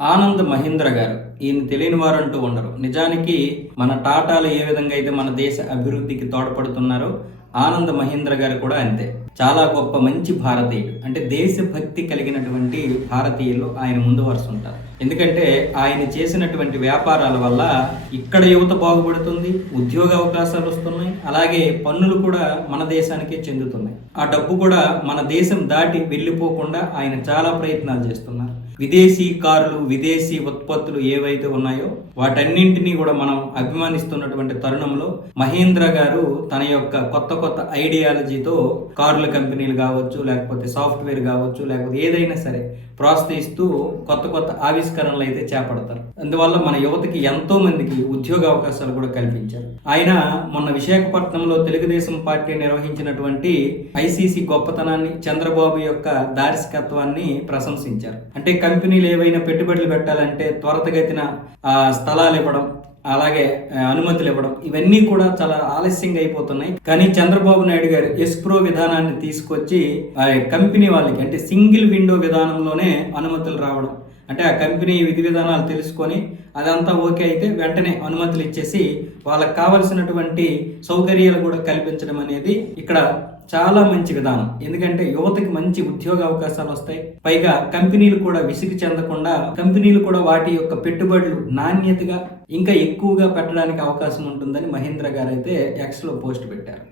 ఆనంద్ మహీంద్ర గారు. ఈయన తెలియని వారంటూ ఉండరు. నిజానికి మన టాటాలు ఏ విధంగా అయితే మన దేశ అభివృద్ధికి తోడ్పడుతున్నారో ఆనంద్ మహీంద్ర గారు కూడా అంతే. చాలా గొప్ప మంచి భారతీయుడు. అంటే దేశభక్తి కలిగినటువంటి భారతీయులు ఆయన ముందు వరుస ఉంటారు. ఎందుకంటే ఆయన చేసినటువంటి వ్యాపారాల వల్ల ఇక్కడ యువత బాగుపడుతుంది, ఉద్యోగ అవకాశాలు వస్తున్నాయి, అలాగే పన్నులు కూడా మన దేశానికే చెందుతున్నాయి. ఆ డబ్బు కూడా మన దేశం దాటి వెళ్ళిపోకుండా ఆయన చాలా ప్రయత్నాలు చేస్తున్నారు. విదేశీ కార్లు, విదేశీ ఉత్పత్తులు ఏవైతే ఉన్నాయో వాటన్నింటినీ కూడా మనం అభిమానిస్తున్నటువంటి తరుణంలో మహీంద్ర గారు తన యొక్క కొత్త కొత్త ఐడియాలజీతో కార్ల కంపెనీలు కావచ్చు, లేకపోతే సాఫ్ట్వేర్ కావచ్చు, లేకపోతే ఏదైనా సరే ప్రోత్సహిస్తూ కొత్త కొత్త ఆవిష్కరణలు అయితే చేపడతారు. అందువల్ల మన యువతకి ఎంతో మందికి ఉద్యోగ అవకాశాలు కూడా కల్పించారు. ఆయన మొన్న విశాఖపట్నంలో తెలుగుదేశం పార్టీ నిర్వహించినటువంటి ఐసీసీ గొప్పతనాన్ని, చంద్రబాబు యొక్క దార్శకత్వాన్ని ప్రశంసించారు. అంటే కంపెనీలు ఏవైనా పెట్టుబడులు పెట్టాలంటే త్వరితగతిన స్థలాలు ఇవ్వడం, అలాగే అనుమతులు ఇవ్వడం, ఇవన్నీ కూడా చాలా ఆలస్యంగా అయిపోతున్నాయి. కానీ చంద్రబాబు నాయుడు గారు ఎస్ప్రో విధానాన్ని తీసుకొచ్చి కంపెనీ వాళ్ళకి అంటే సింగిల్ విండో విధానంలోనే అనుమతులు రావడం, అంటే ఆ కంపెనీ విధి విధానాలు తెలుసుకొని అదంతా ఓకే అయితే వెంటనే అనుమతులు ఇచ్చేసి వాళ్ళకి కావలసినటువంటి సౌకర్యాలు కూడా కల్పించడం అనేది ఇక్కడ చాలా మంచి విధానం. ఎందుకంటే యువతకి మంచి ఉద్యోగ అవకాశాలు వస్తాయి. పైగా కంపెనీలు కూడా విసిగి చెందకుండా కంపెనీలు కూడా వాటి యొక్క పెట్టుబడులు నాణ్యతగా ఇంకా ఎక్కువగా పెట్టడానికి అవకాశం ఉంటుందని మహీంద్ర గారు అయితే ఎక్స్లో పోస్ట్ పెట్టారు.